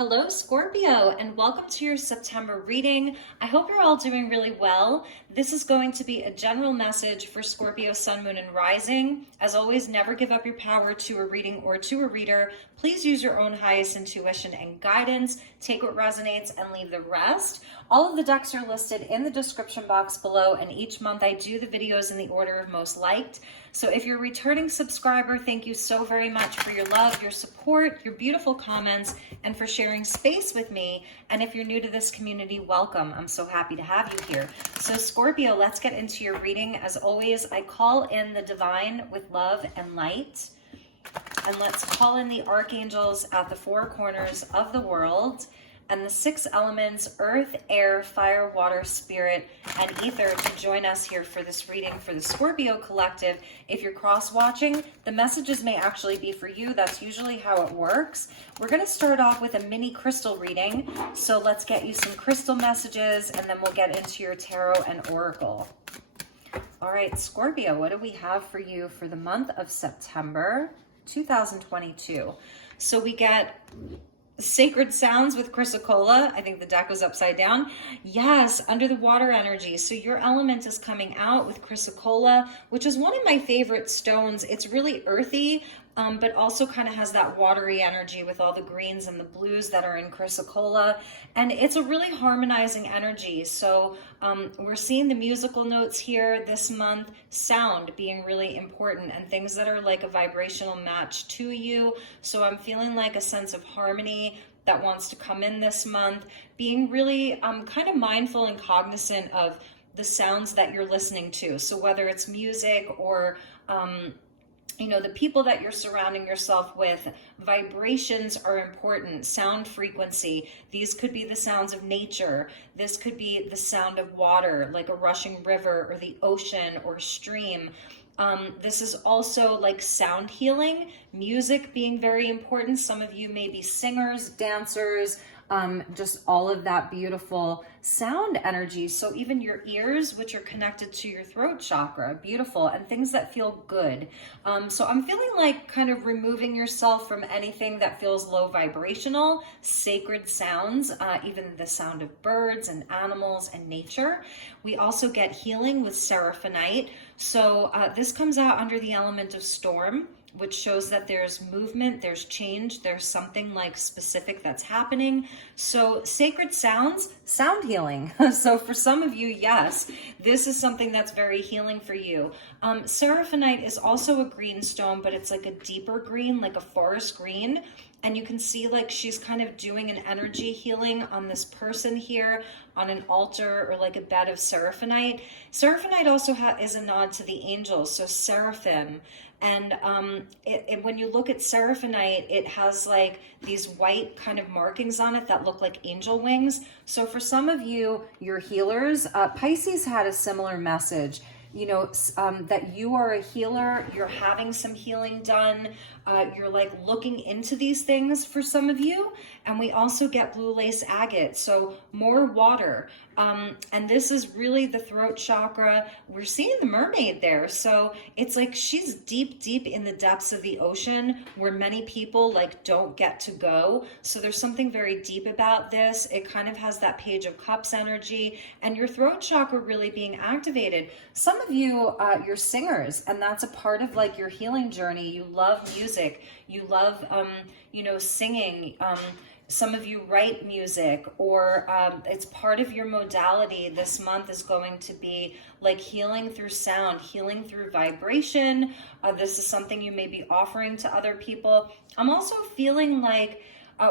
Hello, Scorpio, and welcome to your September reading. I hope you're all doing really well. This is going to be a general message for Scorpio, Sun, Moon, and Rising. As always, never give up your power to a reading or to a reader. Please use your own highest intuition and guidance. Take what resonates and leave the rest. All of the decks are listed in the description box below, and each month I do the videos in the order of most liked. So if you're a returning subscriber, thank you so very much for your love, your support, your beautiful comments, and for sharing space with me. And if you're new to this community, welcome. I'm so happy to have you here. So Scorpio, let's get into your reading. As always, I call in the divine with love and light. And let's call in the archangels at the four corners of the world and the six elements, earth, air, fire, water, spirit, and ether, to join us here for this reading for the Scorpio collective. If you're cross-watching, the messages may actually be for you. That's usually how it works. We're gonna start off with a mini crystal reading. So let's get you some crystal messages, and then we'll get into your tarot and oracle. All right, Scorpio, what do we have for you for the month of September 2022? So we get Sacred Sounds with Chrysocolla. I think the deck was upside down. Yes, under the water energy. So your element is coming out with Chrysocolla, which is one of my favorite stones. It's really earthy, but also kind of has that watery energy with all the greens and the blues that are in Chrysocolla. And it's a really harmonizing energy. So we're seeing the musical notes here this month, sound being really important, and things that are like a vibrational match to you. So I'm feeling like a sense of harmony that wants to come in this month, being really kind of mindful and cognizant of the sounds that you're listening to. So whether it's music or you know, the people that you're surrounding yourself with, vibrations are important. Sound frequency. These could be the sounds of nature. This could be the sound of water, like a rushing river or the ocean or stream. This is also like sound healing, music being very important. Some of you may be singers, dancers, just all of that beautiful sound energy. So even your ears, which are connected to your throat chakra, beautiful, and things that feel good. So I'm feeling like kind of removing yourself from anything that feels low vibrational, sacred sounds, even the sound of birds and animals and nature. We also get healing with Seraphinite. So this comes out under the element of storm, which shows that there's movement, there's change, there's something like specific that's happening. So sacred sounds, sound healing. So for some of you, yes, this is something that's very healing for you. Seraphinite is also a green stone, but it's like a deeper green, like a forest green. And you can see like she's kind of doing an energy healing on this person here on an altar or like a bed of Seraphinite. Seraphinite also is a nod to the angels, so seraphim. And when you look at Seraphinite, it has like these white kind of markings on it that look like angel wings. So for some of you, your healers, Pisces had a similar message. You know, that you are a healer, you're having some healing done, you're like looking into these things for some of you. And we also get blue lace agate, so more water. And this is really the throat chakra. We're seeing the mermaid there. So it's like she's deep, deep in the depths of the ocean where many people like don't get to go. So there's something very deep about this. It kind of has that Page of Cups energy and your throat chakra really being activated. Some of you, you're singers, and that's a part of like your healing journey. You love music. You love, you know, singing. Some of you write music, or it's part of your modality this month is going to be like healing through sound, healing through vibration. This is something you may be offering to other people. I'm also feeling like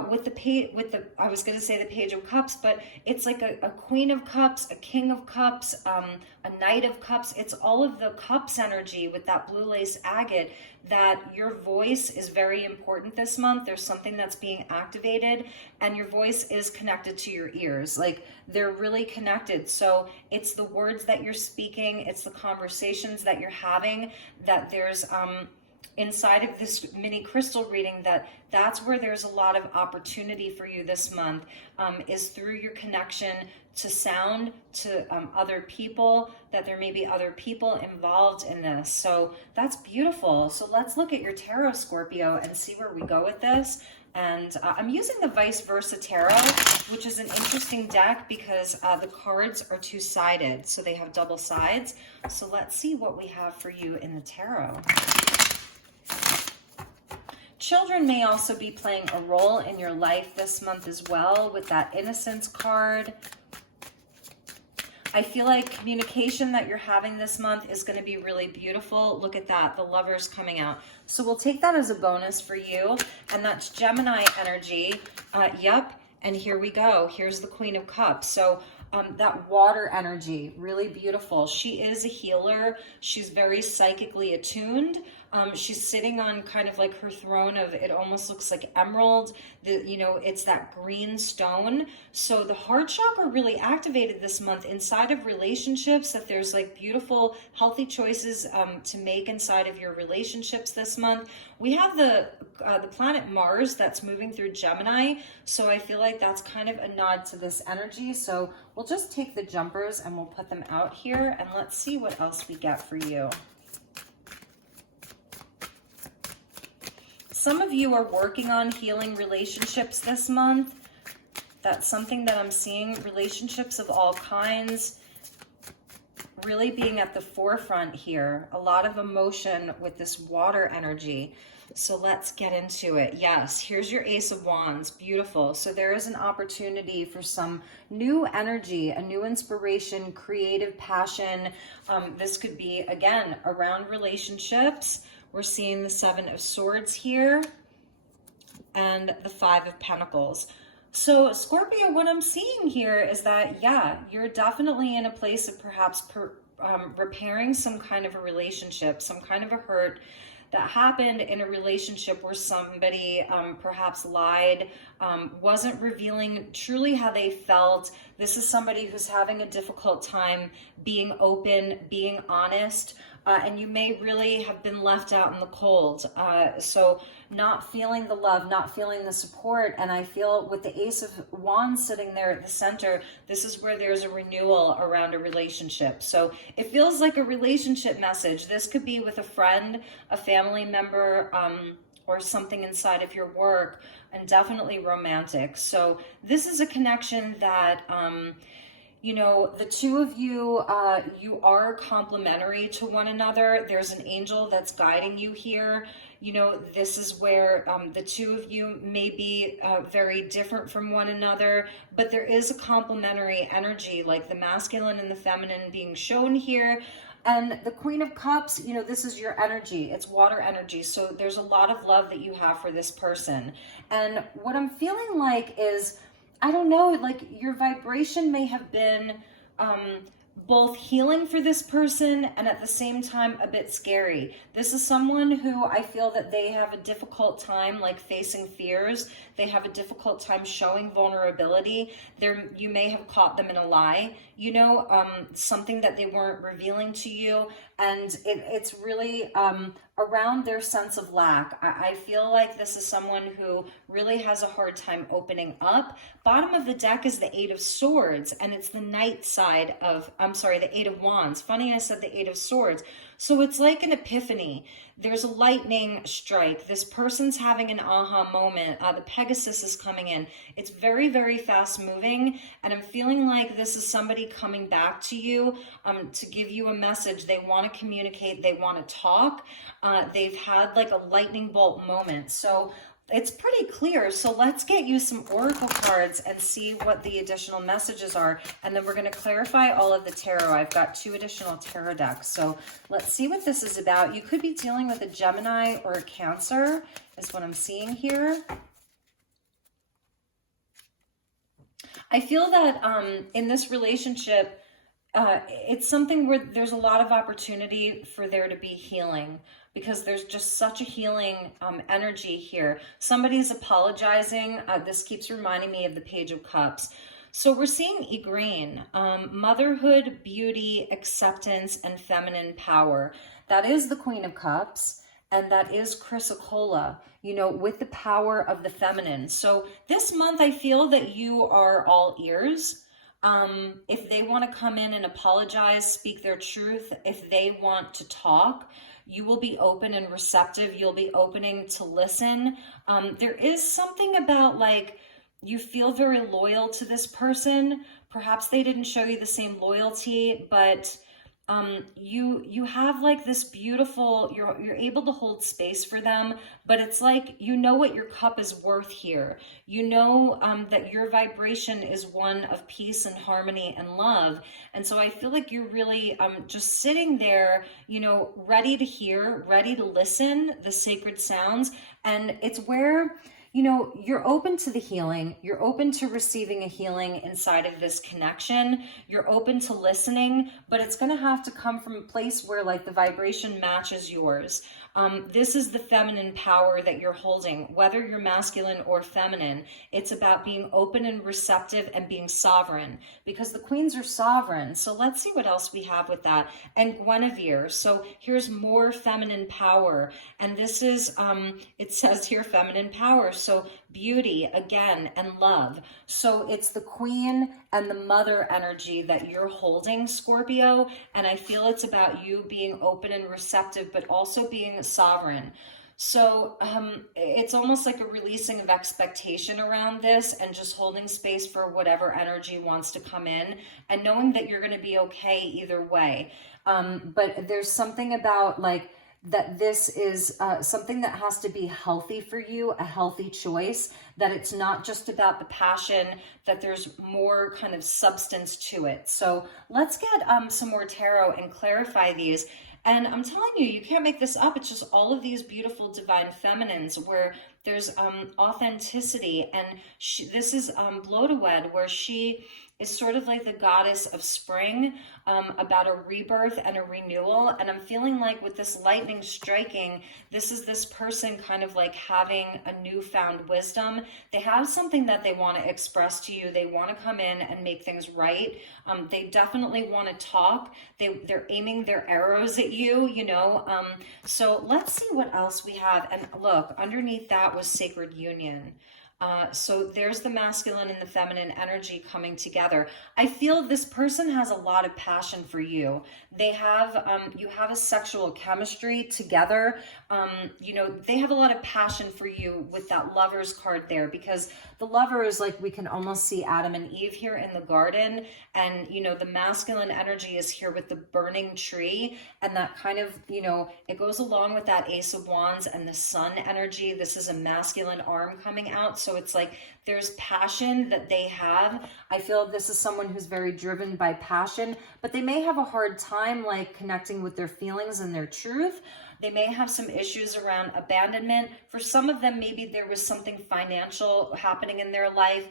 with the I was going to say the Page of Cups, but it's like a Queen of Cups, a King of Cups, a Knight of Cups. It's all of the cups energy with that blue lace agate, that your voice is very important this month. There's something that's being activated, and your voice is connected to your ears. Like they're really connected. So it's the words that you're speaking, it's the conversations that you're having, that there's inside of this mini crystal reading, that's where there's a lot of opportunity for you this month, is through your connection to sound, to other people, that there may be other people involved in this. So that's beautiful. So let's look at your tarot, Scorpio, and see where we go with this. And I'm using the Vice Versa Tarot, which is an interesting deck because the cards are two-sided, so they have double sides. So let's see what we have for you in the tarot. Children may also be playing a role in your life this month as well with that Innocence card. I feel like communication that you're having this month is going to be really beautiful. Look at that, the Lovers coming out. So we'll take that as a bonus for you, and that's Gemini energy. Yep, and here we go. Here's the Queen of Cups. So that water energy, really beautiful. She is a healer. She's very psychically attuned. She's sitting on kind of like her throne of, it almost looks like emerald. You know, it's that green stone. So the heart chakra really activated this month inside of relationships, that there's like beautiful, healthy choices to make inside of your relationships this month. We have the planet Mars that's moving through Gemini. So I feel like that's kind of a nod to this energy. So we'll just take the jumpers and we'll put them out here, and let's see what else we get for you. Some of you are working on healing relationships this month. That's something that I'm seeing. Relationships of all kinds really being at the forefront here. A lot of emotion with this water energy. So let's get into it. Yes, here's your Ace of Wands. Beautiful. So there is an opportunity for some new energy, a new inspiration, creative passion. This could be, again, around relationships. We're seeing the Seven of Swords here and the Five of Pentacles. So Scorpio, what I'm seeing here is that, yeah, you're definitely in a place of perhaps repairing some kind of a relationship, some kind of a hurt that happened in a relationship where somebody perhaps lied, wasn't revealing truly how they felt. This is somebody who's having a difficult time being open, being honest, and you may really have been left out in the cold. So not feeling the love, not feeling the support. And I feel with the Ace of Wands sitting there at the center, this is where there's a renewal around a relationship. So it feels like a relationship message. This could be with a friend, a family member, or something inside of your work, and definitely romantic. So this is a connection that, you know, the two of you, you are complementary to one another. There's an angel that's guiding you here. You know, this is where the two of you may be very different from one another, but there is a complementary energy, like the masculine and the feminine being shown here. And the Queen of Cups, you know, this is your energy. It's water energy. So there's a lot of love that you have for this person. And what I'm feeling like is, I don't know, like your vibration may have been both healing for this person and at the same time a bit scary. This is someone who I feel that they have a difficult time like facing fears. They have a difficult time showing vulnerability. You may have caught them in a lie, you know, something that they weren't revealing to you. And it's really around their sense of lack. I feel like this is someone who really has a hard time opening up. Bottom of the deck is the Eight of Swords, and it's the Knight side of, the Eight of Wands. Funny I said the Eight of Swords. So it's like an epiphany. There's a lightning strike. This person's having an aha moment. The Pegasus is coming in. It's very, very fast moving. And I'm feeling like this is somebody coming back to you to give you a message. They want to communicate. They want to talk. They've had like a lightning bolt moment. So it's pretty clear. So let's get you some oracle cards and see what the additional messages are. And then we're going to clarify all of the tarot. I've got 2 additional tarot decks. So let's see what this is about. You could be dealing with a Gemini or a Cancer is what I'm seeing here. I feel that in this relationship, it's something where there's a lot of opportunity for there to be healing, because there's just such a healing energy here. Somebody's apologizing. This keeps reminding me of the Page of Cups. So we're seeing Igraine, motherhood, beauty, acceptance, and feminine power. That is the Queen of Cups, and that is Chrysocolla, you know, with the power of the feminine. So this month I feel that you are all ears. If they want to come in and apologize, speak their truth, if they want to talk, you will be open and receptive. You'll be opening to listen. There is something about like, you feel very loyal to this person. Perhaps they didn't show you the same loyalty, but you have like this beautiful, you're able to hold space for them, but it's like, you know what your cup is worth here. You know that your vibration is one of peace and harmony and love. And so I feel like you're really just sitting there, you know, ready to hear, ready to listen, the sacred sounds. And it's where, you know, you're open to the healing. You're open to receiving a healing inside of this connection. You're open to listening, but it's going to have to come from a place where like the vibration matches yours. This is the feminine power that you're holding, whether you're masculine or feminine. It's about being open and receptive and being sovereign, because the queens are sovereign. So let's see what else we have with that. And Guinevere. So here's more feminine power. And this is, it says here, feminine power. So beauty again and love. So it's the queen and the mother energy that you're holding, Scorpio. And I feel it's about you being open and receptive, but also being sovereign. So it's almost like a releasing of expectation around this and just holding space for whatever energy wants to come in and knowing that you're going to be okay either way. But there's something about like, that this is something that has to be healthy for you, a healthy choice, that it's not just about the passion, that there's more kind of substance to it. So let's get some more tarot and clarify these. And I'm telling you, you can't make this up. It's just all of these beautiful divine feminines where there's authenticity. And this is Blodawed, where she is sort of like the goddess of spring, about a rebirth and a renewal. And I'm feeling like with this lightning striking, this is this person kind of like having a newfound wisdom. They have something that they want to express to you. They want to come in and make things right. They definitely want to talk. They're aiming their arrows at you, you know. So let's see what else we have. And look, underneath that was sacred union. So there's the masculine and the feminine energy coming together. I feel this person has a lot of passion for you. They have, you have a sexual chemistry together. You know, they have a lot of passion for you with that Lovers card there, because the Lover is like, we can almost see Adam and Eve here in the garden. And, you know, the masculine energy is here with the burning tree. And that kind of, you know, it goes along with that Ace of Wands and the sun energy. This is a masculine arm coming out. So it's like there's passion that they have. I feel this is someone who's very driven by passion, but they may have a hard time like connecting with their feelings and their truth. They may have some issues around abandonment. For some of them, maybe there was something financial happening in their life,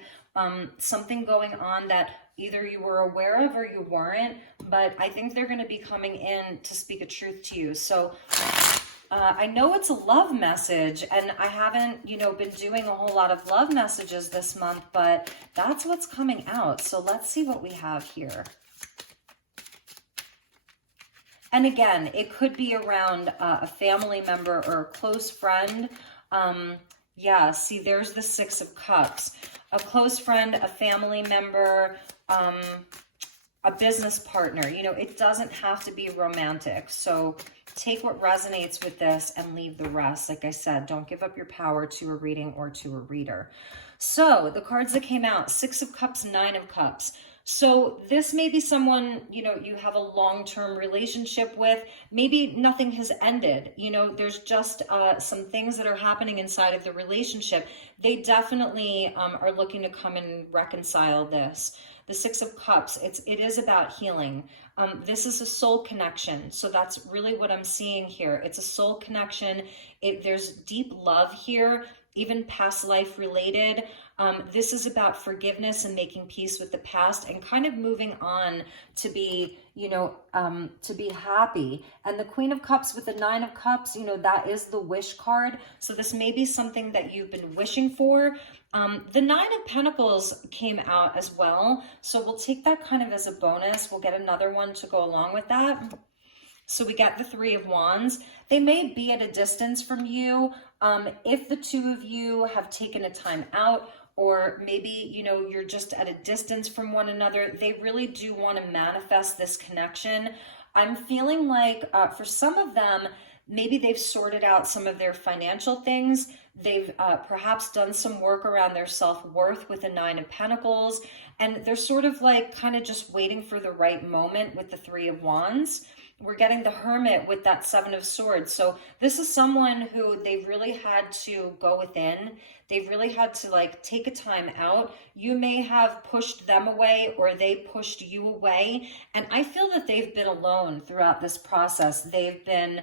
something going on that either you were aware of or you weren't, but I think they're going to be coming in to speak a truth to you. So I know it's a love message, and I haven't, you know, been doing a whole lot of love messages this month, but that's what's coming out. So let's see what we have here. And again, it could be around a family member or a close friend. Yeah, see, there's the Six of Cups. A close friend, a family member, a business partner. You know, it doesn't have to be romantic. So take what resonates with this and leave the rest. Like I said, don't give up your power to a reading or to a reader. So the cards that came out, Six of Cups, Nine of Cups. So this may be someone, you know, you have a long-term relationship with. Maybe nothing has ended. You know, there's just some things that are happening inside of the relationship. They definitely are looking to come and reconcile this. The Six of Cups, it is about healing. This is a soul connection. So that's really what I'm seeing here. It's a soul connection. There's deep love here, even past life related. This is about forgiveness and making peace with the past and kind of moving on to be, you know, to be happy. And the Queen of Cups with the Nine of Cups, you know, that is the wish card. So this may be something that you've been wishing for. The Nine of Pentacles came out as well. So we'll take that kind of as a bonus. We'll get another one to go along with that. So we got the Three of Wands. They may be at a distance from you. If the two of you have taken a time out, or maybe, you know, you're just at a distance from one another. They really do want to manifest this connection. I'm feeling like for some of them, maybe they've sorted out some of their financial things. They've perhaps done some work around their self-worth with the Nine of Pentacles. And they're sort of like kind of just waiting for the right moment with the Three of Wands. We're getting the Hermit with that Seven of Swords. So this is someone who they've really had to go within. They've really had to like take a time out. You may have pushed them away or they pushed you away. And I feel that they've been alone throughout this process. They've been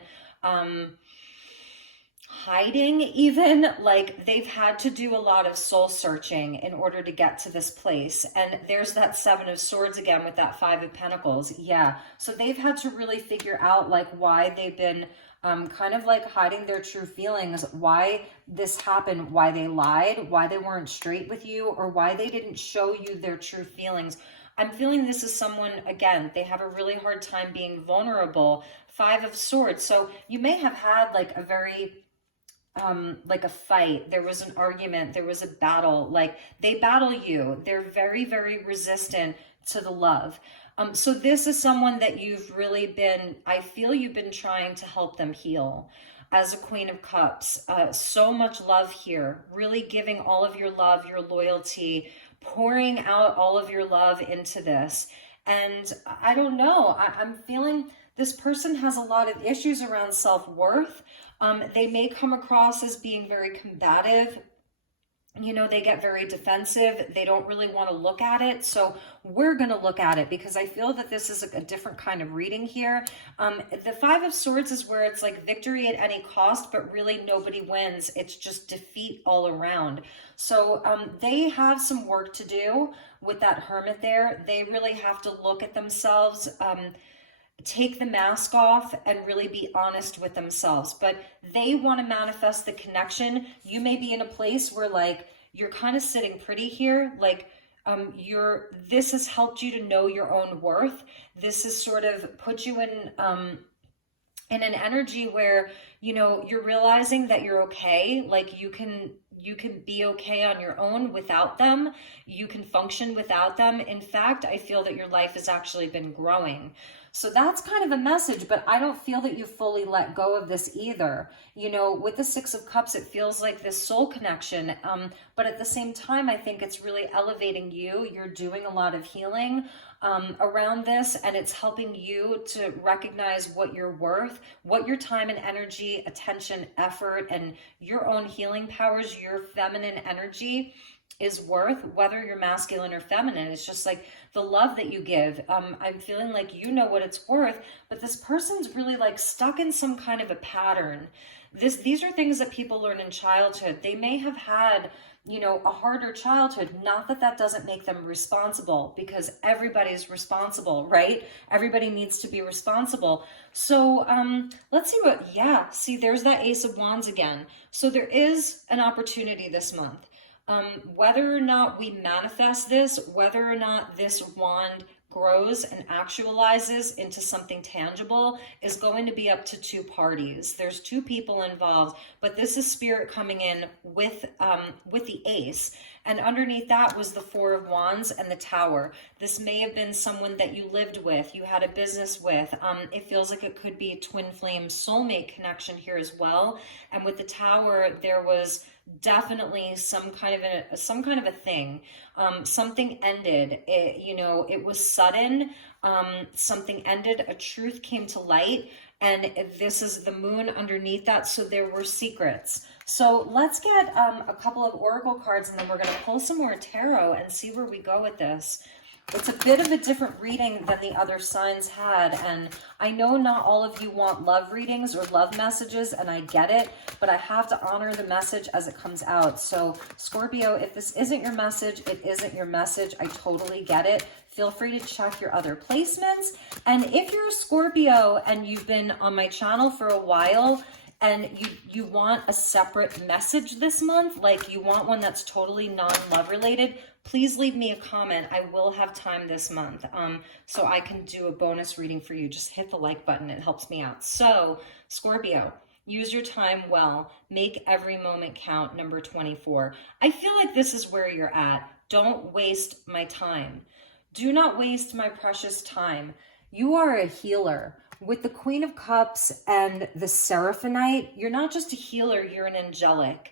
hiding even, like they've had to do a lot of soul searching in order to get to this place. And there's that Seven of Swords again with that Five of Pentacles. Yeah, so they've had to really figure out like why they've been kind of like hiding their true feelings, why this happened, why they lied, why they weren't straight with you, or why they didn't show you their true feelings. I'm feeling this is someone, again, they have a really hard time being vulnerable. Five of Swords. So you may have had like a very like a fight, there was an argument, there was a battle, like they battle you. They're very, very resistant to the love. So this is someone that you've really been, I feel you've been trying to help them heal. As a Queen of Cups, so much love here, really giving all of your love, your loyalty, pouring out all of your love into this. And I don't know, I'm feeling this person has a lot of issues around self-worth. They may come across as being very combative. You know, they get very defensive. They don't really want to look at it. So we're going to look at it because I feel that this is a different kind of reading here. The Five of Swords is where it's like victory at any cost, but really nobody wins. It's just defeat all around. So they have some work to do with that Hermit there. They really have to look at themselves, take the mask off and really be honest with themselves. But they want to manifest the connection. You may be in a place where like you're kind of sitting pretty here, like this has helped you to know your own worth. This has sort of put you in an energy where, you know, you're realizing that you're okay. Like you can be okay on your own without them. You can function without them. In fact, I feel that your life has actually been growing. So that's kind of a message, but I don't feel that you fully let go of this either. You know, with the Six of Cups, it feels like this soul connection. But at the same time, I think it's really elevating you. You're doing a lot of healing around this, and it's helping you to recognize what you're worth, what your time and energy, attention, effort, and your own healing powers, your feminine energy is worth, whether you're masculine or feminine. It's just like the love that you give. I'm feeling like you know what it's worth, but this person's really like stuck in some kind of a pattern. These are things that people learn in childhood. They may have had, you know, a harder childhood. Not that that doesn't make them responsible, because everybody's responsible, right? Everybody needs to be responsible. So let's see what, yeah, see, there's that Ace of Wands again. So there is an opportunity this month. Whether or not we manifest this, whether or not this wand grows and actualizes into something tangible is going to be up to two parties. There's two people involved, but this is spirit coming in with the Ace. And underneath that was the Four of Wands and the Tower. This may have been someone that you lived with, you had a business with. It feels like it could be a twin flame soulmate connection here as well. And with the Tower, there was definitely some kind of a thing. Something ended. It was sudden. Something ended. A truth came to light, and this is the moon underneath that. So there were secrets. So let's get a couple of oracle cards, and then we're going to pull some more tarot and see where we go with this. It's a bit of a different reading than the other signs had, and I know not all of you want love readings or love messages, and I get it, but I have to honor the message as it comes out. So Scorpio, if this isn't your message, it isn't your message. I totally get it. Feel free to check your other placements. And if you're a Scorpio and you've been on my channel for a while, and you want a separate message this month, like you want one that's totally non-love related, please leave me a comment. I will have time this month, so I can do a bonus reading for you. Just hit the like button. It helps me out. So, Scorpio, Use your time well. Make every moment count, number 24. I feel like this is where you're at. Don't waste my time. Do not waste my precious time. You are a healer. With the Queen of Cups and the Seraphinite, you're not just a healer, you're an angelic.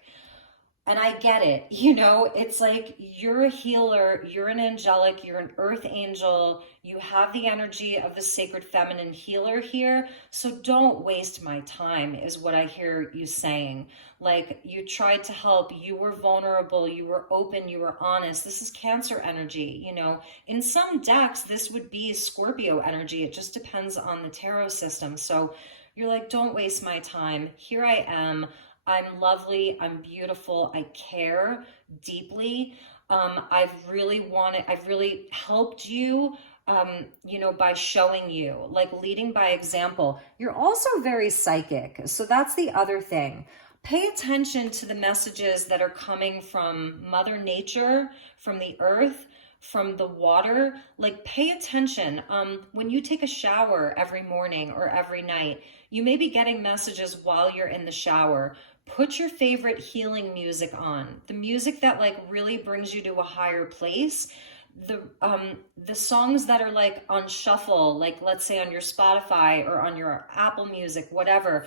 And I get it, you know, it's like you're a healer, you're an angelic, you're an earth angel, you have the energy of the sacred feminine healer here. So don't waste my time is what I hear you saying. Like, you tried to help, you were vulnerable, you were open, you were honest. This is Cancer energy, you know. In some decks, this would be Scorpio energy. It just depends on the tarot system. So you're like, don't waste my time. Here I am. I'm lovely, I'm beautiful, I care deeply. I've really helped you, you know, by showing you, like leading by example. You're also very psychic. So that's the other thing. Pay attention to the messages that are coming from Mother Nature, from the earth, from the water. Like, pay attention. When you take a shower every morning or every night, you may be getting messages while you're in the shower. Put your favorite healing music on, the music that like really brings you to a higher place. The songs that are like on shuffle, like let's say on your Spotify or on your Apple Music, whatever.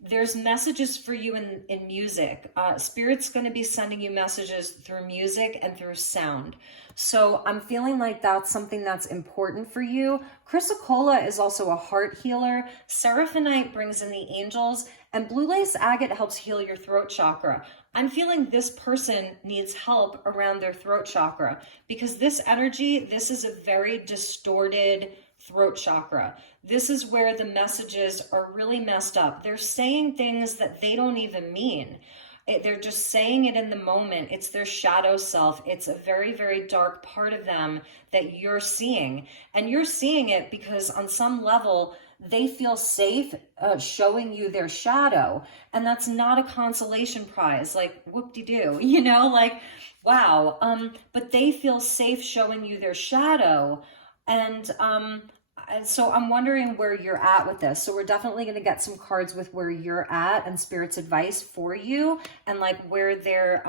There's messages for you in music. Spirit's going to be sending you messages through music and through sound. So I'm feeling like that's something that's important for you. Chrysocolla is also a heart healer. Seraphinite brings in the angels, and blue lace agate helps heal your throat chakra. I'm feeling this person needs help around their throat chakra, because this energy, this is a very distorted throat chakra. This is where the messages are really messed up. They're saying things that they don't even mean. They're just saying it in the moment. It's their shadow self. It's a very, very dark part of them that you're seeing. And you're seeing it because on some level, they feel safe showing you their shadow. And that's not a consolation prize, like whoop-de-doo, you know, like, wow. But they feel safe showing you their shadow. And so I'm wondering where you're at with this. So we're definitely going to get some cards with where you're at and Spirit's advice for you, and like where they're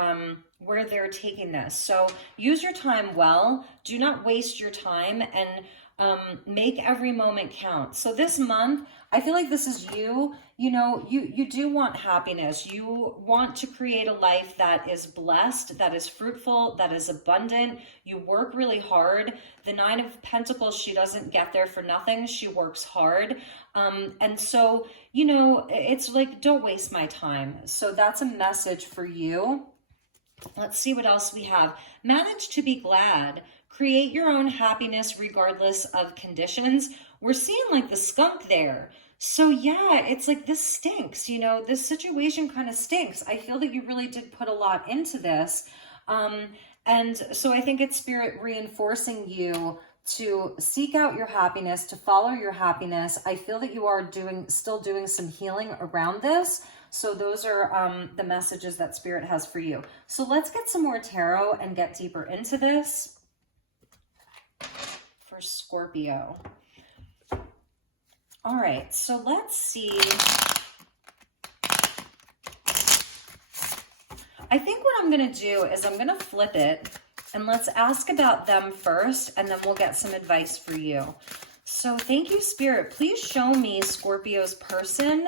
taking this. So use your time well. Do not waste your time, and make every moment count. So this month, I feel like this is you. You know, you do want happiness. You want to create a life that is blessed, that is fruitful, that is abundant. You work really hard. The Nine of Pentacles, she doesn't get there for nothing. She works hard. And so, you know, it's like, don't waste my time. So that's a message for you. Let's see what else we have. Manage to be glad. Create your own happiness regardless of conditions. We're seeing like the skunk there. So yeah, it's like this stinks, you know, this situation kind of stinks. I feel that you really did put a lot into this. And so I think it's Spirit reinforcing you to seek out your happiness, to follow your happiness. I feel that you are still doing some healing around this. So those are the messages that Spirit has for you. So let's get some more tarot and get deeper into this for Scorpio. All right, so let's see. I think what I'm going to do is I'm going to flip it, and let's ask about them first, and then we'll get some advice for you. So thank you, Spirit. Please show me Scorpio's person,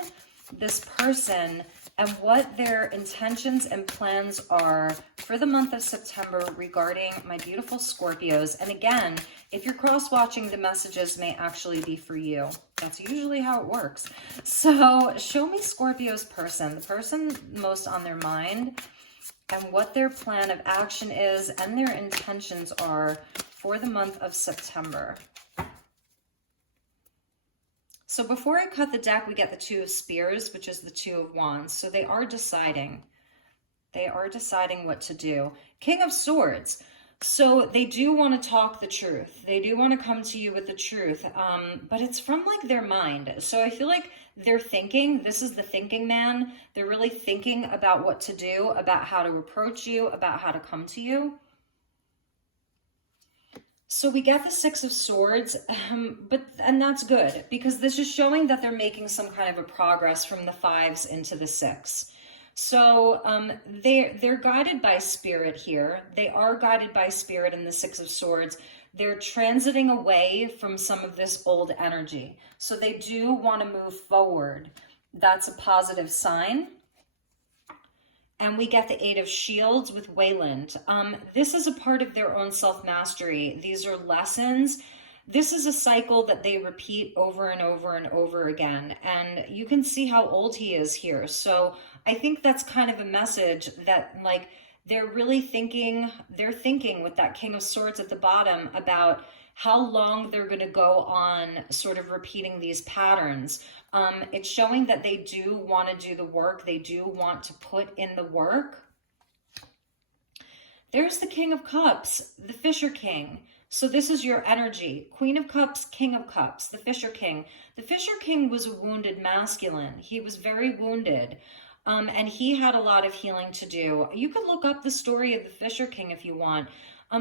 this person, and what their intentions and plans are for the month of September regarding my beautiful Scorpios. And again, if you're cross-watching, the messages may actually be for you. That's usually how it works. So show me Scorpio's person, the person most on their mind, and what their plan of action is and their intentions are for the month of September. So before I cut the deck, we get the Two of Spears, which is the Two of Wands. So they are deciding. They are deciding what to do. King of Swords. So they do want to talk the truth. They do want to come to you with the truth, but it's from like their mind. So I feel like they're thinking, this is the thinking man. They're really thinking about what to do, about how to approach you, about how to come to you. So we get the Six of Swords, and that's good because this is showing that they're making some kind of a progress from the fives into the six. So they're guided by spirit here. They are guided by spirit in the Six of Swords. They're transiting away from some of this old energy. So they do want to move forward. That's a positive sign. And we get the Eight of Shields with Wayland. This is a part of their own self-mastery. These are lessons. This is a cycle that they repeat over and over and over again. And you can see how old he is here. So I think that's kind of a message that, like, they're really thinking, with that King of Swords at the bottom about how long they're going to go on sort of repeating these patterns. It's showing that they do want to do the work. They do want to put in the work. There's the King of Cups, the Fisher King. So this is your energy. Queen of Cups, King of Cups, the Fisher King. The Fisher King was a wounded masculine. He was very wounded. And he had a lot of healing to do. You could look up the story of the Fisher King if you want.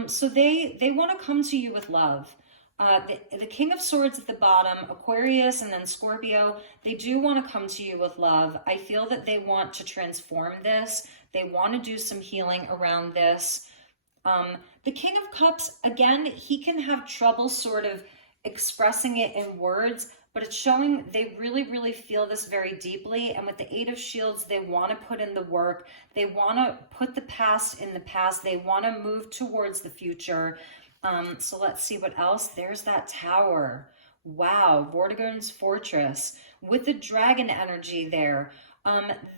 So they want to come to you with love. The King of Swords at the bottom, Aquarius and then Scorpio, they do want to come to you with love. I feel that they want to transform this. They want to do some healing around this. The King of Cups, again, he can have trouble sort of expressing it in words, but it's showing they really, really feel this very deeply. And with the Eight of Shields, they want to put in the work. They want to put the past in the past. They want to move towards the future. So let's see what else. There's that Tower. Wow, Vortigern's Fortress with the dragon energy there.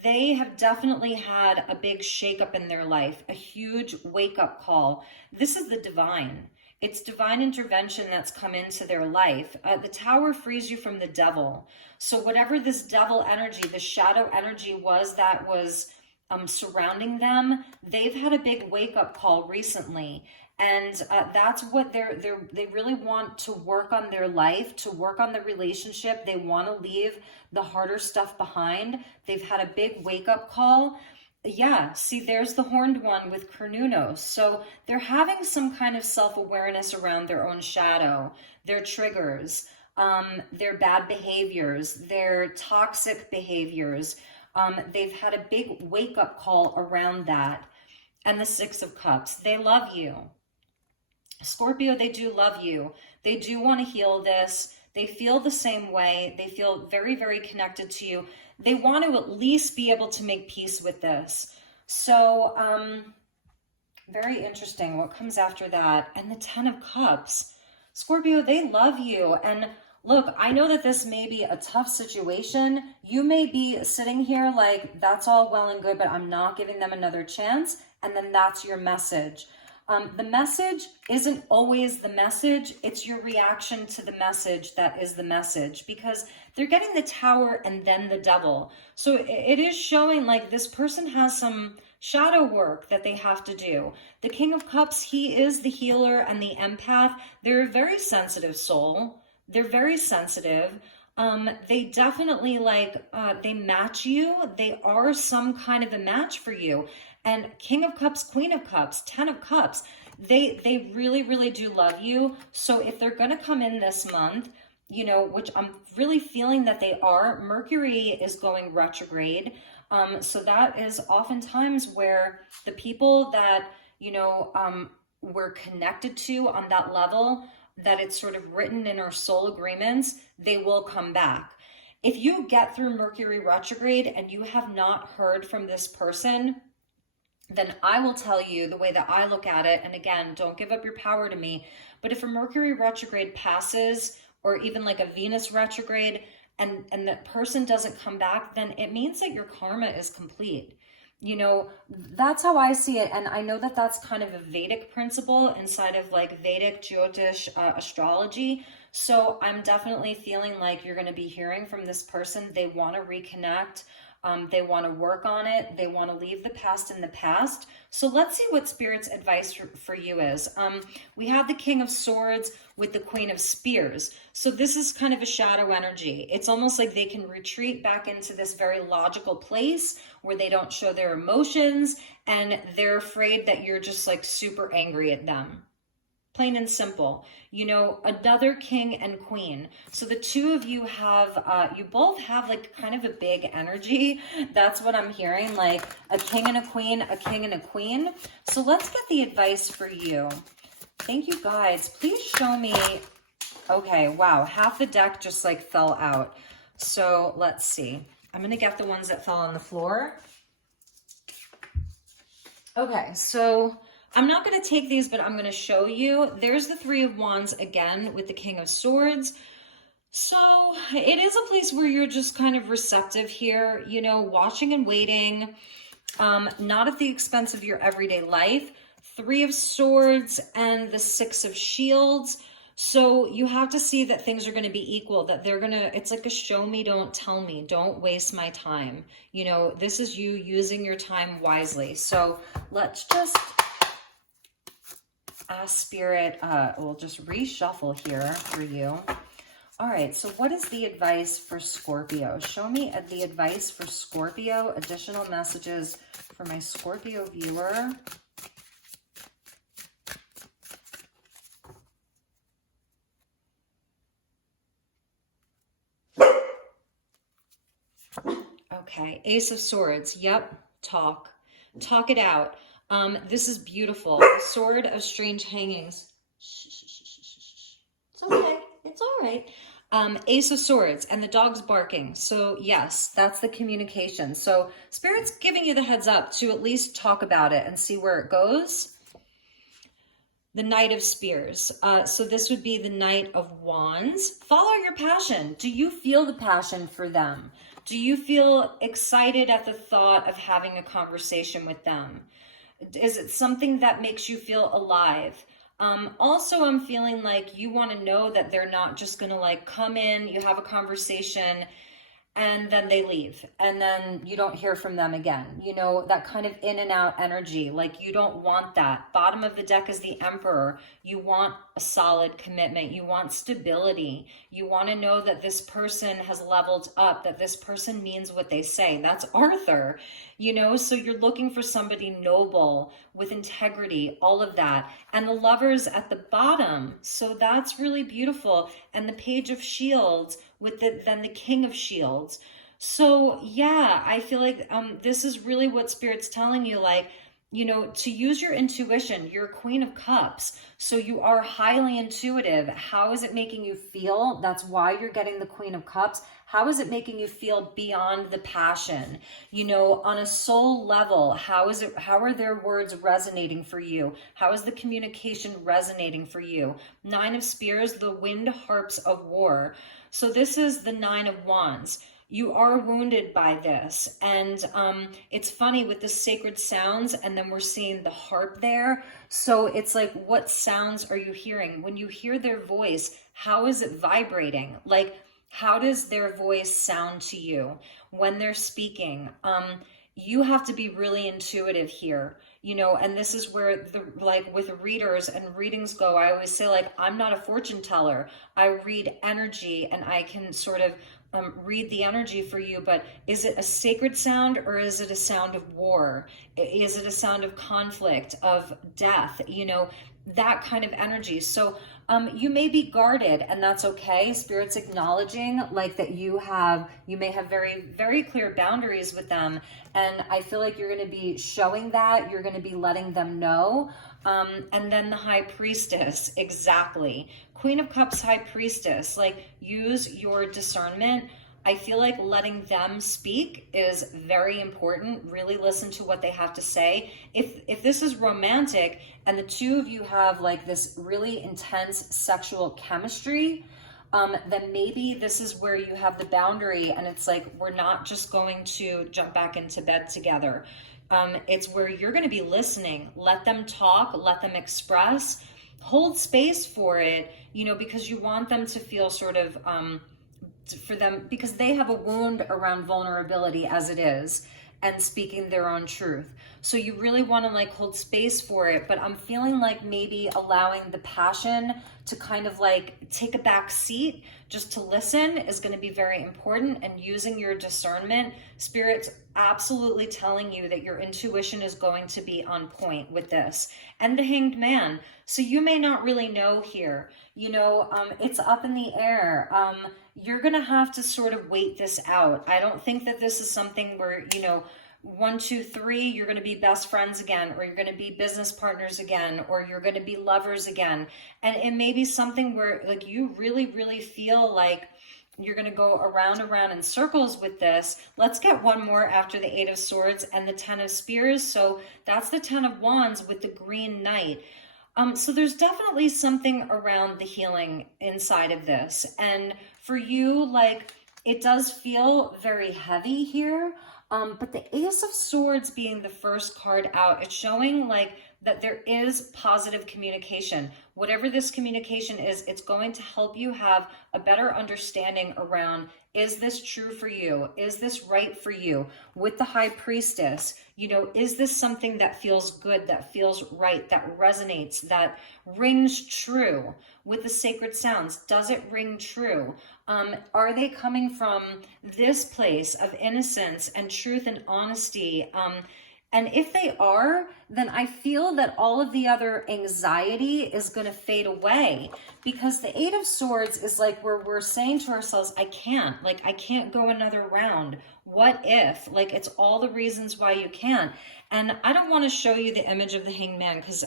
They have definitely had a big shakeup in their life, a huge wake-up call. This is the divine. It's divine intervention that's come into their life. The Tower frees you from the devil. So whatever this devil energy, the shadow energy was that was surrounding them, they've had a big wake-up call recently. And that's what they really want to work on their life, to work on the relationship. They want to leave the harder stuff behind. They've had a big wake-up call. Yeah, see, there's the horned one with Cernunnos. So they're having some kind of self-awareness around their own shadow, their triggers, their bad behaviors, their toxic behaviors. They've had a big wake-up call around that. And the Six of Cups, they love you. Scorpio, they do love you. They do want to heal this. They feel the same way. They feel very, very connected to you. They want to at least be able to make peace with this. So, very interesting. What comes after that? And the Ten of Cups. Scorpio, they love you. And look, I know that this may be a tough situation. You may be sitting here like, that's all well and good, but I'm not giving them another chance. And then that's your message. The message isn't always the message. It's your reaction to the message that is the message, because they're getting the Tower and then the Devil. So it is showing like this person has some shadow work that they have to do. The King of Cups, he is the healer and the empath. They're a very sensitive soul. They're very sensitive. They definitely they match you. They are some kind of a match for you. And King of Cups, Queen of Cups, Ten of Cups, they really, really do love you. So if they're going to come in this month, you know, which I'm really feeling that they are, Mercury is going retrograde. So that is oftentimes where the people that, you know, we're connected to on that level, that it's sort of written in our soul agreements, they will come back. If you get through Mercury retrograde and you have not heard from this person, then I will tell you the way that I look at it. And again, don't give up your power to me. But if a Mercury retrograde passes, or even like a Venus retrograde, and that person doesn't come back, then it means that your karma is complete. You know, that's how I see it. And I know that that's kind of a Vedic principle inside of like Vedic Jyotish astrology. So I'm definitely feeling like you're going to be hearing from this person. They want to reconnect. They want to work on it. They want to leave the past in the past. So let's see what Spirit's advice for you is. We have the King of Swords with the Queen of Spears. So this is kind of a shadow energy. It's almost like they can retreat back into this very logical place where they don't show their emotions and they're afraid that you're just like super angry at them. Plain and simple. You know, another king and queen. So the two of you have, you both have like kind of a big energy. That's what I'm hearing, like a king and a queen, a king and a queen. So let's get the advice for you. Thank you guys. Please show me. Okay, wow, half the deck just like fell out. So let's see. I'm going to get the ones that fell on the floor. Okay, so I'm not going to take these, but I'm going to show you. There's the Three of Wands again with the King of Swords. So it is a place where you're just kind of receptive here, you know, watching and waiting, not at the expense of your everyday life. Three of Swords and the Six of Shields. So you have to see that things are going to be equal, that they're going to, it's like a show me, don't tell me, don't waste my time. You know, this is you using your time wisely. So let's just ask Spirit, we'll just reshuffle here for you. All right, so what is the advice for Scorpio? Show me the advice for Scorpio, additional messages for my Scorpio viewer. Okay, Ace of Swords. Yep, talk it out. This is beautiful. The Sword of Strange Hangings. It's okay. It's all right. Ace of Swords and the dog's barking. So yes, that's the communication. So Spirit's giving you the heads up to at least talk about it and see where it goes. The Knight of Spears. So this would be the Knight of Wands. Follow your passion. Do you feel the passion for them? Do you feel excited at the thought of having a conversation with them? Is it something that makes you feel alive? Also, I'm feeling like you want to know that they're not just going to like come in, you have a conversation, and then they leave, and then you don't hear from them again. You know, that kind of in and out energy, like you don't want that. Bottom of the deck is the Emperor. You want a solid commitment. You want stability. You want to know that this person has leveled up, that this person means what they say. That's Arthur, you know, so you're looking for somebody noble with integrity, all of that. And the Lovers at the bottom. So that's really beautiful. And the Page of Shields with then the King of Shields. So yeah, I feel like this is really what Spirit's telling you, like, you know, to use your intuition. You're a Queen of Cups, so you are highly intuitive. How is it making you feel? That's why you're getting the Queen of Cups. How is it making you feel beyond the passion? You know, on a soul level, how are their words resonating for you? How is the communication resonating for you? Nine of Spears, the wind harps of war. So this is the Nine of Wands. You are wounded by this. And it's funny with the sacred sounds, and then we're seeing the harp there. So it's like, what sounds are you hearing? When you hear their voice, how is it vibrating? Like, how does their voice sound to you when they're speaking? You have to be really intuitive here, you know, and this is where like with readers and readings go, I always say, like, I'm not a fortune teller. I read energy, and I can sort of read the energy for you, but is it a sacred sound, or is it a sound of war? Is it a sound of conflict, of death, you know, that kind of energy? So you may be guarded, and that's okay. Spirit's acknowledging like that you may have very, very clear boundaries with them. And I feel like you're going to be showing that, you're going to be letting them know. And then the High Priestess, exactly. Queen of Cups, High Priestess, like, use your discernment. I feel like letting them speak is very important. Really listen to what they have to say. If this is romantic and the two of you have like this really intense sexual chemistry, then maybe this is where you have the boundary, and it's like, we're not just going to jump back into bed together. It's where you're going to be listening. Let them talk, let them express, hold space for it, you know, because you want them to feel sort of, for them, because they have a wound around vulnerability as it is, and speaking their own truth. So you really want to like hold space for it, but I'm feeling like maybe allowing the passion to kind of like take a back seat just to listen is going to be very important, and using your discernment. Spirit's absolutely telling you that your intuition is going to be on point with this. And the Hanged Man. So you may not really know here, it's up in the air. You're going to have to sort of wait this out. I don't think that this is something where, 1, 2, 3, you're going to be best friends again, or you're going to be business partners again, or you're going to be lovers again. And it may be something where like you really, really feel like you're going to go around and around in circles with this. Let's get one more after the 8 of Swords and the 10 of Spears. So that's the 10 of Wands with the Green Knight. So there's definitely something around the healing inside of this. And for you, like, it does feel very heavy here. But the Ace of Swords being the first card out, it's showing like that there is positive communication. Whatever this communication is, it's going to help you have a better understanding around, is this true for you? Is this right for you? With the High Priestess, is this something that feels good, that feels right, that resonates, that rings true? With the Sacred Sounds, does it ring true? Are they coming from this place of innocence and truth and honesty? And if they are, then I feel that all of the other anxiety is going to fade away, because the 8 of Swords is like where we're saying to ourselves, I can't go another round. What if? Like, it's all the reasons why you can't. And I don't want to show you the image of the Hanged Man because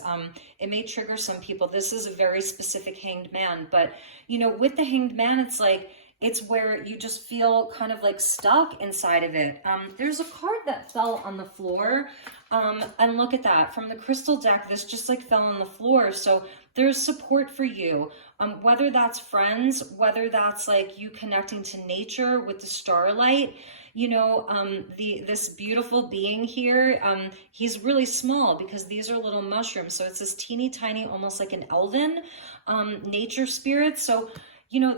it may trigger some people. This is a very specific Hanged Man. But, with the Hanged Man, it's like, it's where you just feel kind of like stuck inside of it. There's a card that fell on the floor. And look at that. From the crystal deck, this just like fell on the floor. So there's support for you. Whether that's friends, whether that's like you connecting to nature with the starlight, this beautiful being here, he's really small because these are little mushrooms. So it's this teeny tiny, almost like an elven nature spirit. So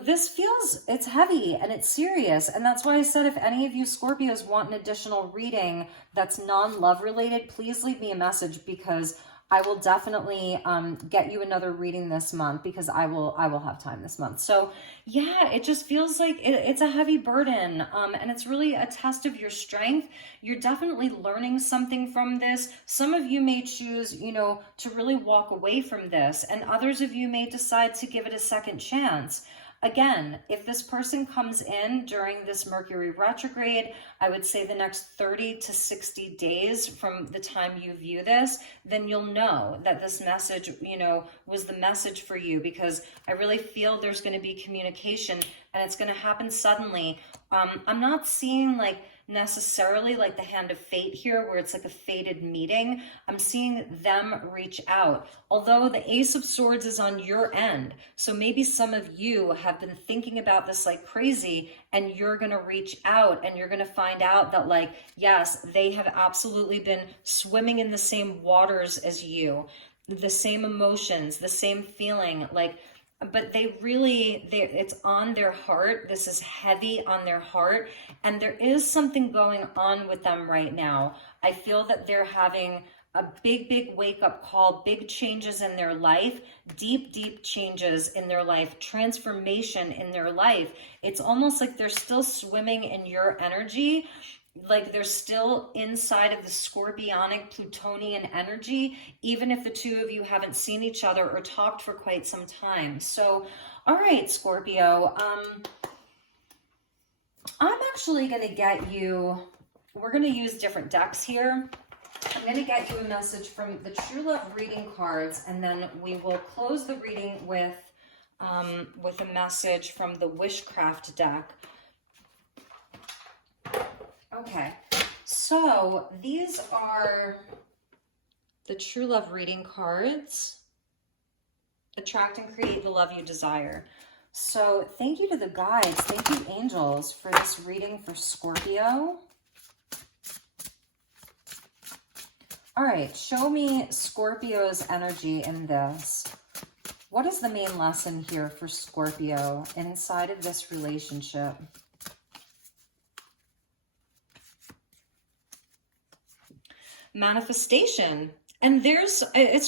this feels, it's heavy and it's serious. And that's why I said, if any of you Scorpios want an additional reading that's non-love related, please leave me a message, because I will definitely get you another reading this month, because I will have time this month. So yeah, it just feels like it's a heavy burden. And it's really a test of your strength. You're definitely learning something from this. Some of you may choose, to really walk away from this, and others of you may decide to give it a second chance. Again, if this person comes in during this Mercury retrograde, I would say the next 30 to 60 days from the time you view this, then you'll know that this message, was the message for you, because I really feel there's going to be communication and it's going to happen suddenly. I'm not seeing like necessarily like the hand of fate here, where it's like a fated meeting. I'm seeing them reach out, although the Ace of Swords is on your end. So maybe some of you have been thinking about this like crazy, and you're going to reach out and you're going to find out that, like, yes, they have absolutely been swimming in the same waters as you, the same emotions, the same feeling, like, but it's on their heart. This is heavy on their heart. And there is something going on with them right now. I feel that they're having a big wake up call, big changes in their life, deep changes in their life, transformation in their life. It's almost like they're still swimming in your energy. Like they're still inside of the scorpionic Plutonian energy, even if the two of you haven't seen each other or talked for quite some time. So, all right, Scorpio, I'm actually going to get you, we're going to use different decks here. I'm going to get you a message from the True Love reading cards, and then we will close the reading with a message from the Wishcraft deck. Okay, so these are the True Love reading cards. Attract and create the love you desire. So thank you to the guides. Thank you, angels, for this reading for Scorpio. All right, show me Scorpio's energy in this. What is the main lesson here for Scorpio inside of this relationship? Manifestation. And it's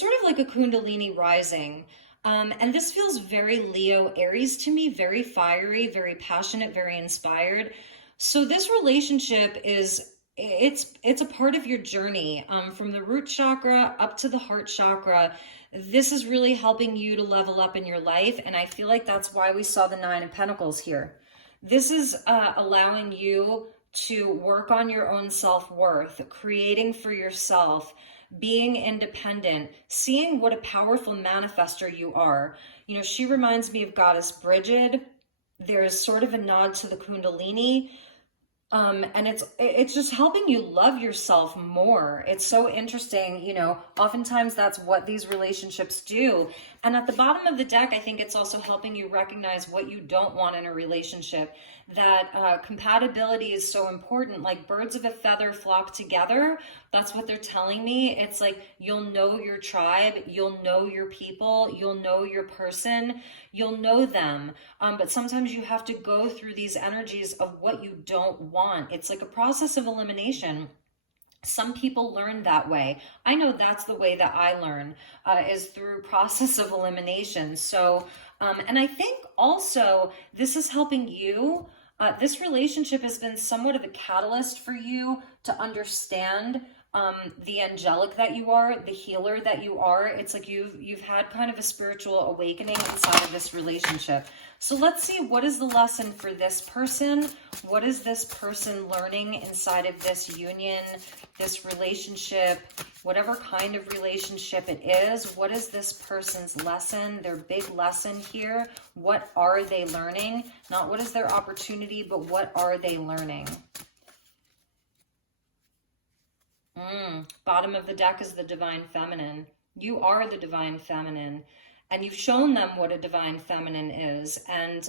sort of like a Kundalini rising. And this feels very Leo Aries to me, very fiery, very passionate, very inspired. So this relationship is it's a part of your journey, from the root chakra up to the heart chakra. This is really helping you to level up in your life, and I feel like that's why we saw the Nine of Pentacles here. This is allowing you to work on your own self-worth, creating for yourself, being independent, seeing what a powerful manifester you are. You know, she reminds me of Goddess Bridget. There's sort of a nod to the Kundalini. And it's just helping you love yourself more. It's so interesting, you know, oftentimes that's what these relationships do. And at the bottom of the deck, I think it's also helping you recognize what you don't want in a relationship. That compatibility is so important. Like birds of a feather flock together. That's what they're telling me. It's like you'll know your tribe, you'll know your people, you'll know your person, you'll know them. But sometimes you have to go through these energies of what you don't want. It's like a process of elimination. Some people learn that way. I know that's the way that I learn, is through process of elimination. So, and I think also this is helping you. This relationship has been somewhat of a catalyst for you to understand the angelic that you are, the healer that you are. It's like you've had kind of a spiritual awakening inside of this relationship. So let's see, what is the lesson for this person? What is this person learning inside of this union, this relationship, whatever kind of relationship it is? What is this person's lesson, their big lesson here? What are they learning? Not what is their opportunity, but what are they learning? Bottom of the deck is the divine feminine. You are the divine feminine, and you've shown them what a divine feminine is. And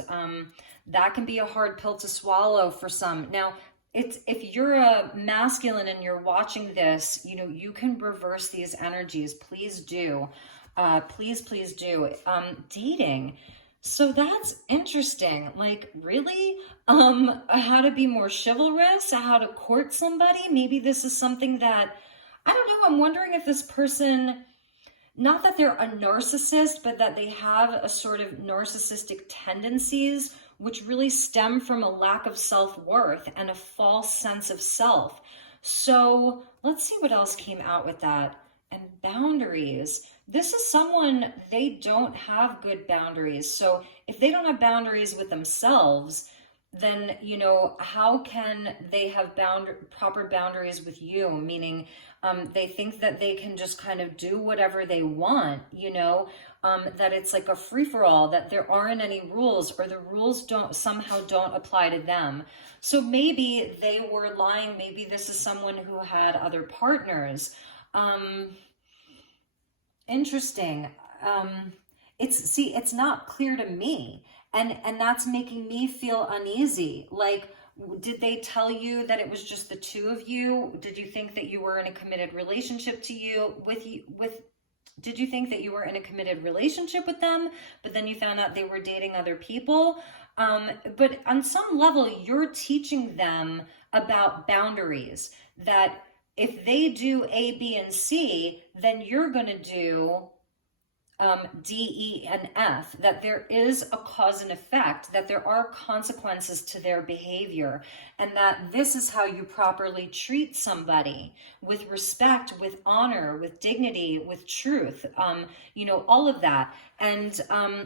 that can be a hard pill to swallow for some. Now, if you're a masculine and you're watching this, you know, you can reverse these energies. Please do. Please do. Dating. So that's interesting. Like, really? How to be more chivalrous, how to court somebody. Maybe this is something that, I don't know, I'm wondering if this person, not that they're a narcissist, but that they have a sort of narcissistic tendencies, which really stem from a lack of self-worth and a false sense of self. So let's see what else came out with that. And boundaries. This is someone, they don't have good boundaries. So if they don't have boundaries with themselves, then, you know, how can they have proper boundaries with you? Meaning, they think that they can just kind of do whatever they want, you know, that it's like a free-for-all, that there aren't any rules, or the rules somehow don't apply to them. So maybe they were lying. Maybe this is someone who had other partners. Interesting. It's not clear to me, and that's making me feel uneasy. Like, did they tell you that it was just the two of you? Did you think that you were in a committed relationship did you think that you were in a committed relationship with them, but then you found out they were dating other people? But on some level, you're teaching them about boundaries, that if they do A, B, and C, then you're going to do D, E, and F, that there is a cause and effect, that there are consequences to their behavior, and that this is how you properly treat somebody, with respect, with honor, with dignity, with truth, you know, all of that. And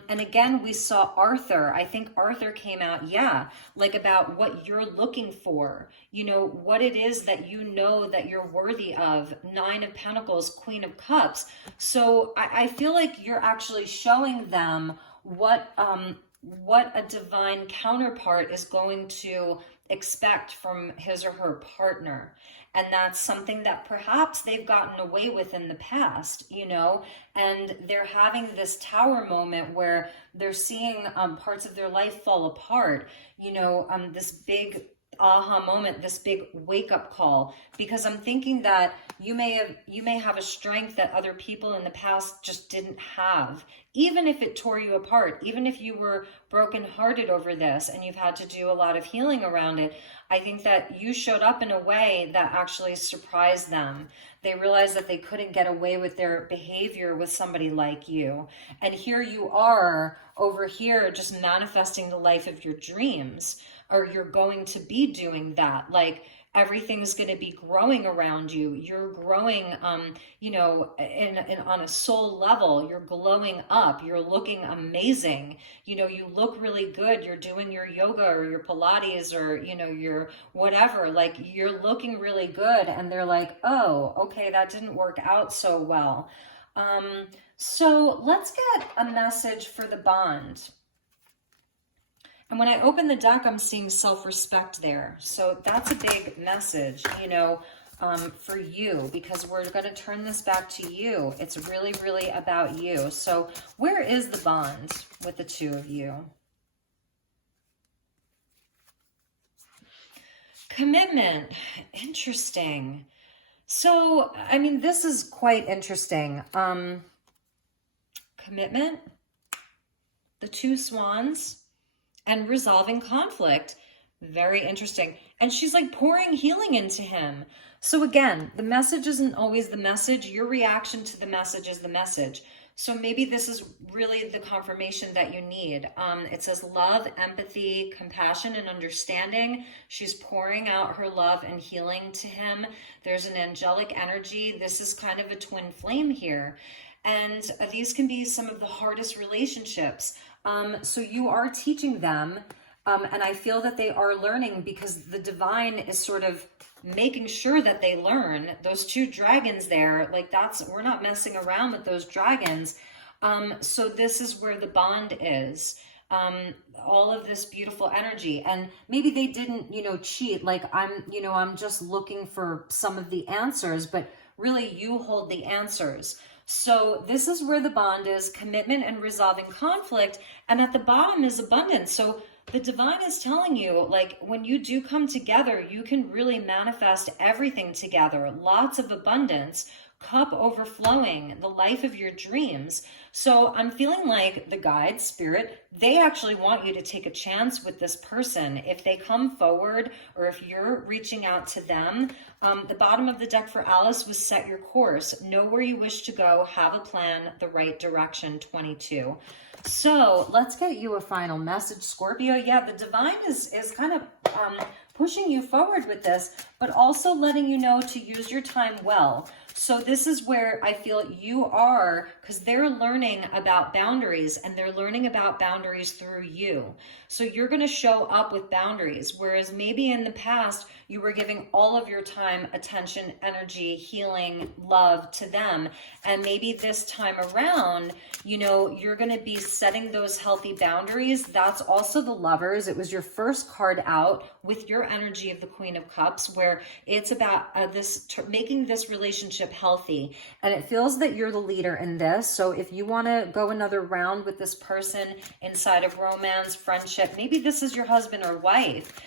again, we saw Arthur. I think Arthur came out, yeah, like about what you're looking for, you know, what it is that you know that you're worthy of. Nine of Pentacles, Queen of Cups. So I feel like you're actually showing them what a divine counterpart is going to expect from his or her partner. And that's something that perhaps they've gotten away with in the past, you know, and they're having this tower moment where they're seeing parts of their life fall apart, you know, this big aha moment, this big wake-up call, because I'm thinking that you may have a strength that other people in the past just didn't have, even if it tore you apart, even if you were brokenhearted over this and you've had to do a lot of healing around it. I think that you showed up in a way that actually surprised them. They realized that they couldn't get away with their behavior with somebody like you. And here you are over here just manifesting the life of your dreams, or you're going to be doing that. Like, everything's going to be growing around you. You're growing, you know, on a soul level. You're glowing up. You're looking amazing. You know, you look really good. You're doing your yoga or your Pilates or, you know, your whatever. Like, you're looking really good. And they're like, oh, okay, that didn't work out so well. So let's get a message for the bond. And when I open the deck, I'm seeing self-respect there. So that's a big message, you know, for you, because we're going to turn this back to you. It's really, really about you. So where is the bond with the two of you? Commitment. Interesting. So, I mean, this is quite interesting. Commitment, the two swans, and resolving conflict. Very interesting. And she's like pouring healing into him. So again, the message isn't always the message. Your reaction to the message is the message. So maybe this is really the confirmation that you need. It says love, empathy, compassion, and understanding. She's pouring out her love and healing to him. There's an angelic energy. This is kind of a twin flame here. And these can be some of the hardest relationships. So you are teaching them, and I feel that they are learning, because the divine is sort of making sure that they learn. Those two dragons there, like, we're not messing around with those dragons. So this is where the bond is. All of this beautiful energy. And maybe they didn't, you know, cheat. Like, I'm just looking for some of the answers, but really you hold the answers. So this is where the bond is, commitment and resolving conflict. And at the bottom is abundance. So the divine is telling you, like, when you do come together, you can really manifest everything together. Lots of abundance, cup overflowing, the life of your dreams. So I'm feeling like the guide spirit, they actually want you to take a chance with this person. If they come forward, or if you're reaching out to them, the bottom of the deck for Alice was set your course, know where you wish to go, have a plan, the right direction, 22. So let's get you a final message, Scorpio. Yeah, the divine is kind of pushing you forward with this, but also letting you know to use your time well. So this is where I feel you are, because they're learning about boundaries, and they're learning about boundaries through you. So you're going to show up with boundaries, whereas maybe in the past you were giving all of your time, attention, energy, healing, love to them. And maybe this time around, you know, you're going to be setting those healthy boundaries. That's also the Lovers. It was your first card out with your energy of the Queen of Cups, where it's about making this relationship healthy. And it feels that you're the leader in this. So if you want to go another round with this person inside of romance, friendship, maybe this is your husband or wife,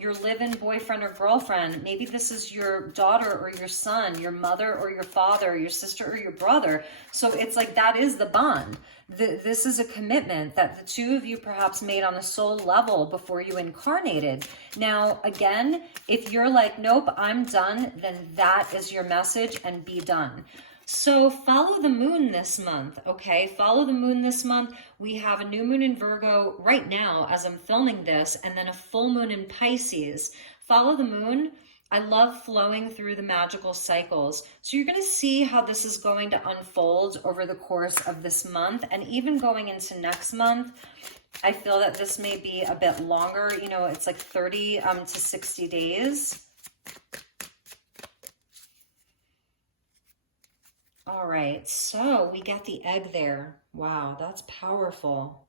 your live-in boyfriend or girlfriend, maybe this is your daughter or your son, your mother or your father, your sister or your brother. So it's like, that is the bond. This is a commitment that the two of you perhaps made on a soul level before you incarnated. Now, again, if you're like, nope, I'm done, then that is your message, and be done. So follow the moon this month, okay? Follow the moon this month. We have a new moon in Virgo right now as I'm filming this, and then a full moon in Pisces. Follow the moon. I love flowing through the magical cycles. So you're going to see how this is going to unfold over the course of this month, and even going into next month. I feel that this may be a bit longer. You know, it's like 30 to 60 days. All right, so we got the egg there. Wow, that's powerful.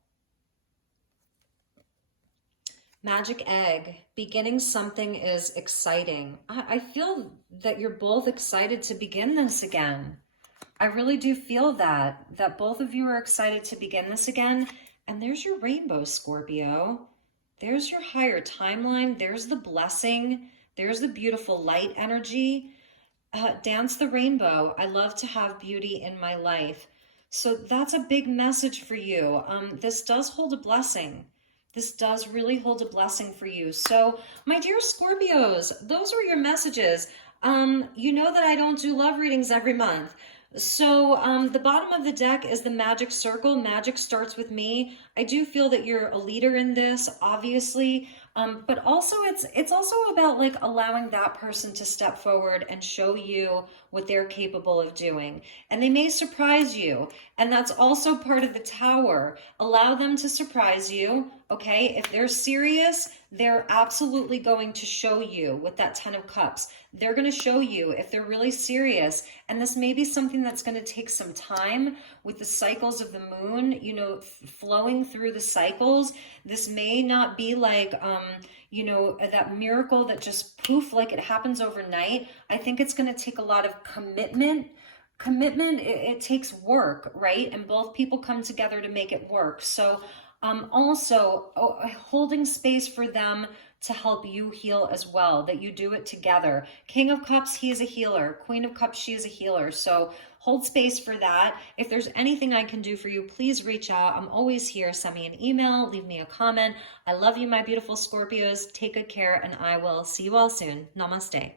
Magic egg, beginning something is exciting. I feel that you're both excited to begin this again. I really do feel that both of you are excited to begin this again. And there's your rainbow, Scorpio. There's your higher timeline. There's the blessing. There's the beautiful light energy. Dance the rainbow. I love to have beauty in my life. So that's a big message for you. This does hold a blessing. This does really hold a blessing for you. So my dear Scorpios, those are your messages. You know that I don't do love readings every month. So the bottom of the deck is the magic circle. Magic starts with me. I do feel that you're a leader in this, obviously. But also it's also about like allowing that person to step forward and show you what they're capable of doing. And they may surprise you. And that's also part of the Tower. Allow them to surprise you. Okay, if they're serious, they're absolutely going to show you with that 10 of Cups. They're going to show you if they're really serious. And this may be something that's going to take some time with the cycles of the moon, you know, flowing through the cycles. This may not be like, you know, that miracle that just poof, like it happens overnight. I think it's going to take a lot of commitment. It takes work, right? And both people come together to make it work. So also holding space for them to help you heal as well, that you do it together. King of Cups, he is a healer. Queen of Cups, she is a healer. So hold space for that. If there's anything I can do for you, please reach out. I'm always here. Send me an email, leave me a comment. I love you, my beautiful Scorpios. Take good care, and I will see you all soon. Namaste.